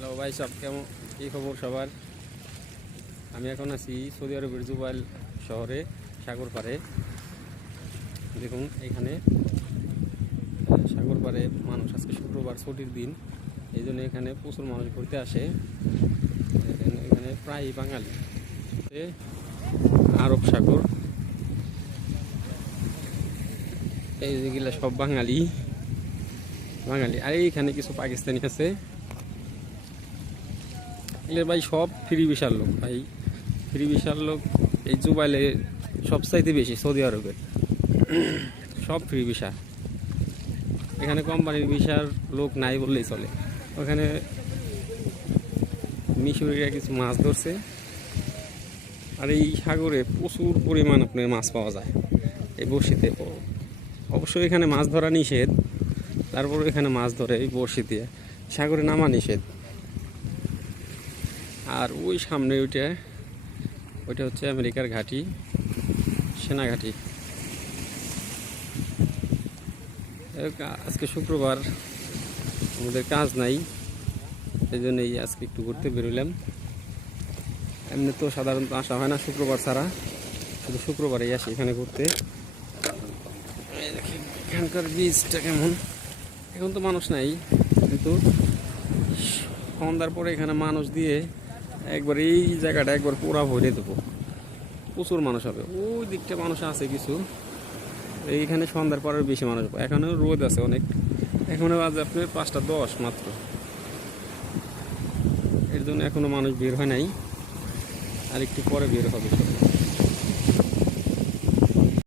Hello ভাই, সব কেমন, কী খবর সবার? আমি এখন আছি সৌদি আরবের জুবাইল শহরে, সাগর পাড়ে। দেখুন এখানে সাগর পাড়ে মানুষ, আজকে শুক্রবার ছুটির দিন, এই জন্য এখানে প্রচুর মানুষ ঘুরতে আসে। এখানে প্রায় বাঙালি, আরব সাগর, এই যেগুলো সব বাঙালি বাঙালি। আর এইখানে কিছু পাকিস্তানি আছে। এগুলো ভাই সব ফ্রি ভিসার লোক, ভাই ফ্রি ভিসার লোক। এই জুবাইলে সবচাইতে বেশি সৌদি আরবের সব ফ্রি ভিসা। এখানে কোম্পানির ভিসার লোক নাই বললেই চলে। ওখানে মিশরীরা কিছু মাছ ধরছে, আর এই সাগরে প্রচুর পরিমাণ আপনার মাছ পাওয়া যায় এই বড়শিতে। অবশ্যই এখানে মাছ ধরা নিষেধ, তারপরে এখানে মাছ ধরে এই বড়শি দিয়ে, সাগরে নামা নিষেধ। আর ওই সামনে ওইটা হচ্ছে আমেরিকার ঘাঁটি, সেনা ঘাঁটি। আজকে শুক্রবার, আমাদের কাজ নাই, এই জন্যই আজকে একটু ঘুরতে বেরোলাম। এমনি তো সাধারণত আসা হয় না শুক্রবার ছাড়া, শুধু শুক্রবারেই আসি এখানে ঘুরতে। এখানকার বীজটা কেমন, এখন তো মানুষ নাই, কিন্তু সন্ধ্যার পরে এখানে মানুষ দিয়ে একবার এই জায়গাটা একবার পুরা ভরে দেবো। প্রচুর মানুষ হবে, ওই দিকটা মানুষ আছে কিছু। এইখানে সন্ধ্যার পরের বেশি মানুষ হবে। এখানেও রোদ আছে অনেক, এখনো বাজে আপনার 5টা 10 মাত্র, এর জন্য এখনো মানুষ বের হয় নাই, আর একটু পরে বের হবে সব।